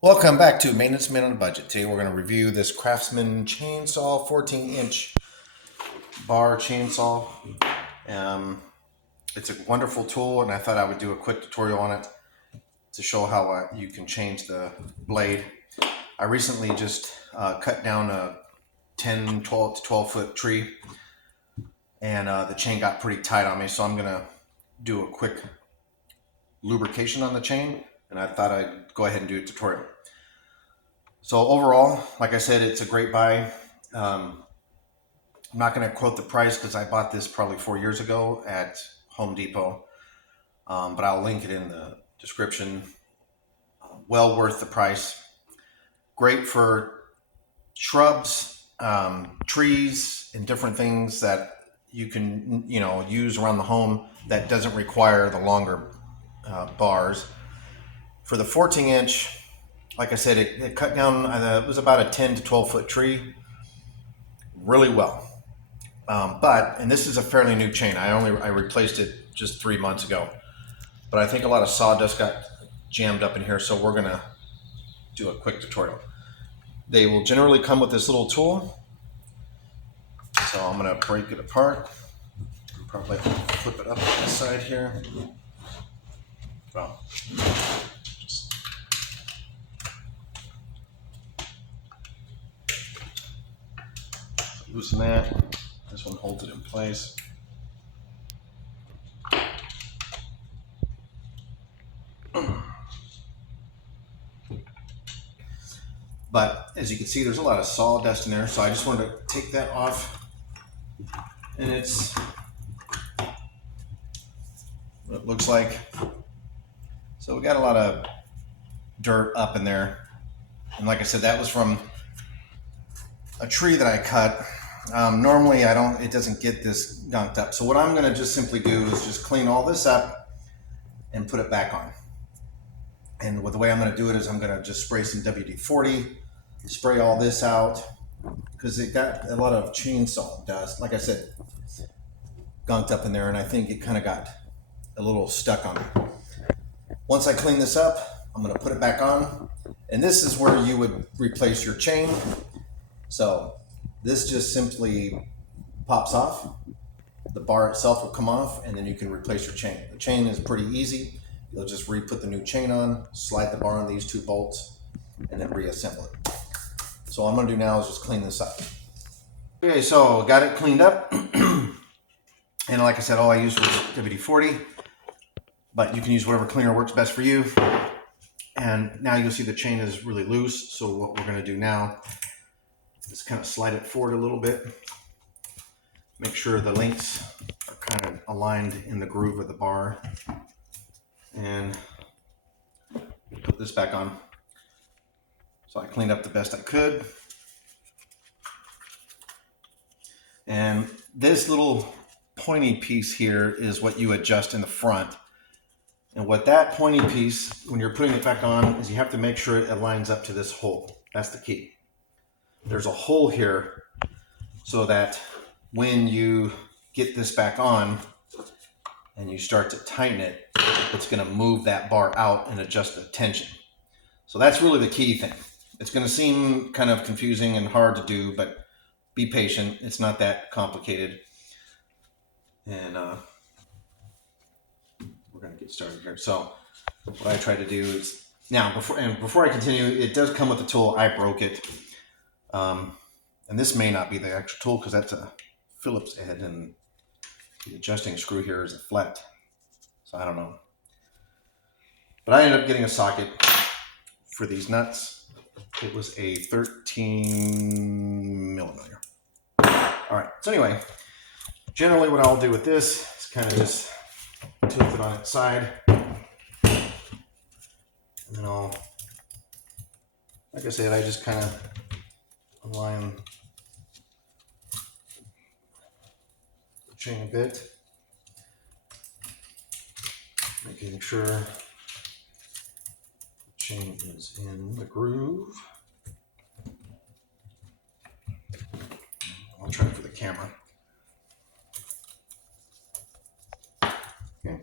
Welcome back to Maintenance Man on a Budget. Today we're going to review this Craftsman chainsaw, 14-inch bar chainsaw. Um, it's a wonderful tool, and I thought I would do a quick tutorial on it to show how you can change the blade. I recently just cut down a 10, 12 to 12 foot tree, and the chain got pretty tight on me, so I'm going to do a quick lubrication on the chain, and I thought I'd go ahead and do a tutorial. So overall, like I said, it's a great buy. I'm not going to quote the price because I bought this probably 4 years ago at Home Depot, but I'll link it in the description. Well worth the price. Great for shrubs, trees, and different things that you can use around the home that doesn't require the longer bars. For the 14-inch, like I said, it cut down. It was about a 10 to 12 foot tree really well. And this is a fairly new chain. I replaced it just 3 months ago, but I think a lot of sawdust got jammed up in here, so we're gonna do a quick tutorial. They will generally come with this little tool, so I'm gonna break it apart. Probably flip it up on this side here. Well, just loosen that. This one holds it in place. But as you can see, there's a lot of sawdust in there, so I just wanted to take that off. And it's what it looks like. So we got a lot of dirt up in there. And like I said, that was from a tree that I cut. Normally it doesn't get this gunked up. So what I'm gonna just simply do is just clean all this up and put it back on. And the way I'm gonna do it is I'm gonna just spray some WD-40, spray all this out, because it got a lot of chainsaw dust, like I said, gunked up in there, and I think it kind of got a little stuck on me. Once I clean this up, I'm going to put it back on, and this is where you would replace your chain. So this just simply pops off. The bar itself will come off, and then you can replace your chain. The chain is pretty easy. You'll just re-put the new chain on, slide the bar on these two bolts, and then reassemble it. So what I'm going to do now is just clean this up. Okay, so got it cleaned up. And like I said, all I used was WD-40, but you can use whatever cleaner works best for you. And now you'll see the chain is really loose. So what we're going to do now is kind of slide it forward a little bit. Make sure the links are kind of aligned in the groove of the bar. And put this back on. So I cleaned up the best I could. And this little pointy piece here is what you adjust in the front. And what that pointy piece, when you're putting it back on, is you have to make sure it lines up to this hole. That's the key. There's a hole here so that when you get this back on and you start to tighten it, it's going to move that bar out and adjust the tension. So that's really the key thing. It's going to seem kind of confusing and hard to do, but be patient. It's not that complicated. And we're going to get started here. So what I try to do is, now before I continue, it does come with a tool. I broke it. And this may not be the actual tool because that's a Phillips head, and the adjusting screw here is a flat. So I don't know. But I ended up getting a socket for these nuts. It was a 13 millimeter. All right, so anyway, generally what I'll do with this is kind of just tilt it on its side. And then like I said, I just kind of align the chain a bit, making sure the chain is in the groove. I'll try it for the camera. Okay.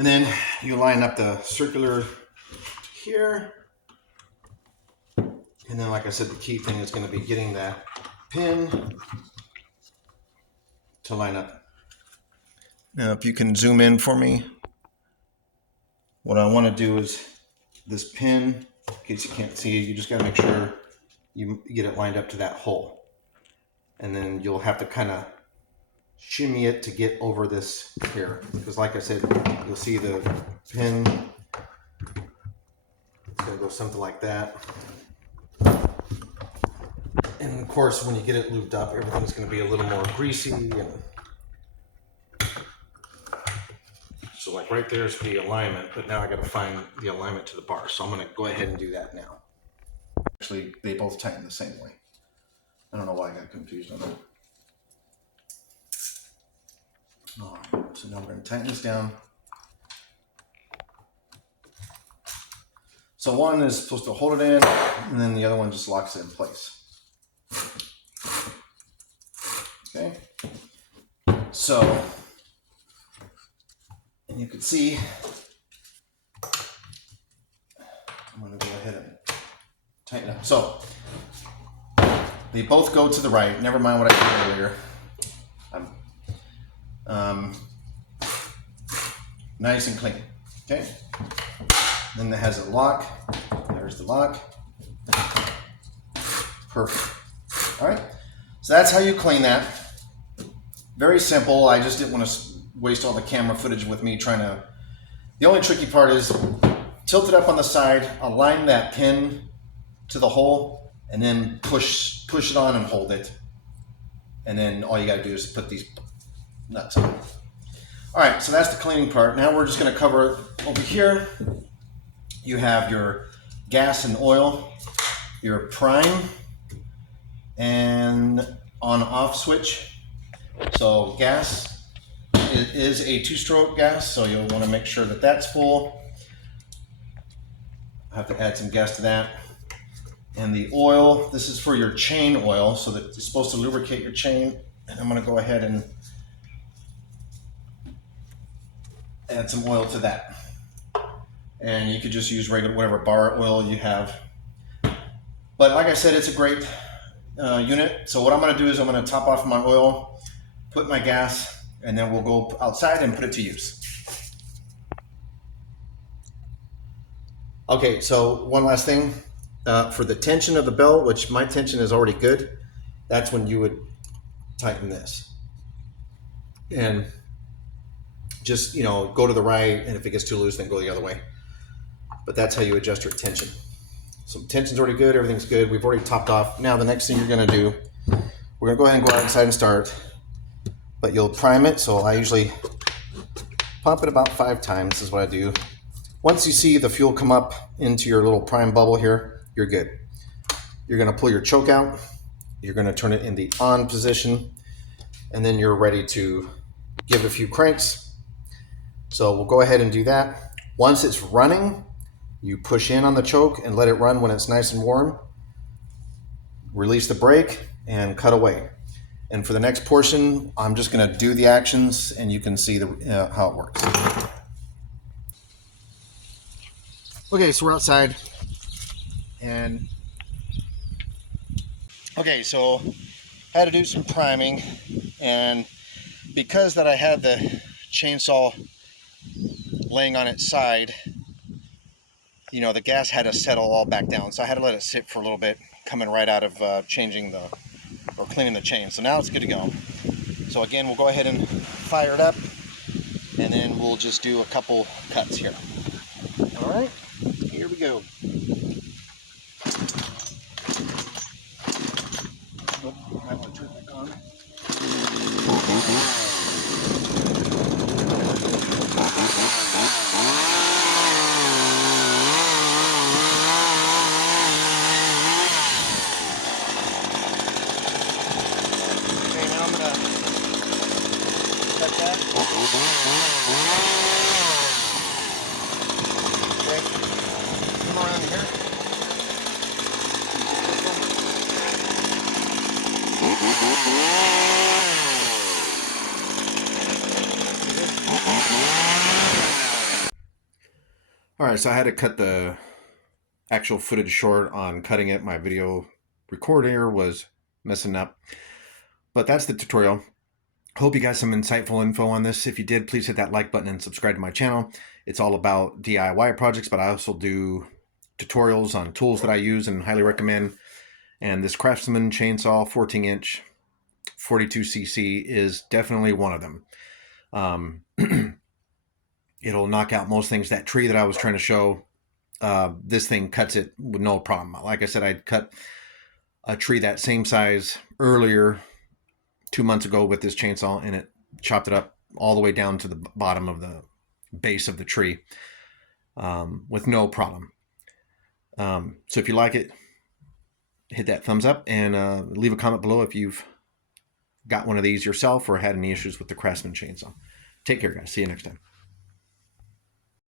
And then you line up the circular here. And then, like I said, the key thing is going to be getting that pin to line up. Now, if you can zoom in for me, what I want to do is this pin, in case you can't see, you just got to make sure you get it lined up to that hole. And then you'll have to kind of shimmy it to get over this here. Because like I said, you'll see the pin, it's going to go something like that. And of course, when you get it lubed up, everything's going to be a little more greasy. And so like right there's the alignment, but now I got to find the alignment to the bar. So I'm going to go ahead and do that now. Actually, they both tighten the same way. I don't know why I got confused on that. All right, so now we're going to tighten this down. So one is supposed to hold it in, and then the other one just locks it in place. Okay, so, and you can see, I'm going to go ahead and tighten up. So, they both go to the right. Never mind what I said earlier. Nice and clean. Okay, then it has a lock. There's the lock. Perfect. All right, so that's how you clean that. Very simple. I just didn't want to waste all the camera footage with me trying to. The only tricky part is tilt it up on the side, align that pin to the hole, and then push it on and hold it. And then all you got to do is put these nuts on. All right, so that's the cleaning part. Now we're just going to cover over here. You have your gas and oil, your prime, and on-off switch. So gas, it is a 2-stroke gas, so you'll want to make sure that that's full. I have to add some gas to that. And the oil, this is for your chain oil, so that it's supposed to lubricate your chain. And I'm going to go ahead and add some oil to that. And you could just use regular, whatever bar oil you have. But like I said, it's a great unit. So what I'm going to do is I'm going to top off my oil, put my gas, and then we'll go outside and put it to use. Okay, so one last thing. For the tension of the belt, which my tension is already good, that's when you would tighten this. And just, go to the right, and if it gets too loose, then go the other way. But that's how you adjust your tension. So tension's already good, everything's good. We've already topped off. Now the next thing you're gonna do, we're gonna go ahead and go outside and start, but you'll prime it. So I usually pump it about 5 times is what I do. Once you see the fuel come up into your little prime bubble here, you're good. You're gonna pull your choke out. You're gonna turn it in the on position, and then you're ready to give it a few cranks. So we'll go ahead and do that. Once it's running, you push in on the choke and let it run when it's nice and warm. Release the brake and cut away. And for the next portion, I'm just going to do the actions and you can see how it works. Okay, so we're outside. And okay, so I had to do some priming, and because that I had the chainsaw laying on its side, the gas had to settle all back down. So I had to let it sit for a little bit, coming right out of cleaning the chain. So now it's good to go. So again, we'll go ahead and fire it up, and then we'll just do a couple cuts here. All right, here we go. Oh, I want to turn it back on. Okay, come around All right, so I had to cut the actual footage short on cutting it. My video recorder was messing up. But that's the tutorial. Hope you got some insightful info on this. If you did, please hit that like button and subscribe to my channel. It's all about DIY projects, but I also do tutorials on tools that I use and highly recommend. And this Craftsman chainsaw 14-inch 42cc is definitely one of them. It'll knock out most things. That tree that I was trying to show, this thing cuts it with no problem. Like I said, I'd cut a tree that same size earlier 2 months ago with this chainsaw, and it chopped it up all the way down to the bottom of the base of the tree with no problem. So if you like it, hit that thumbs up and leave a comment below if you've got one of these yourself or had any issues with the Craftsman chainsaw. Take care, guys. See you next time.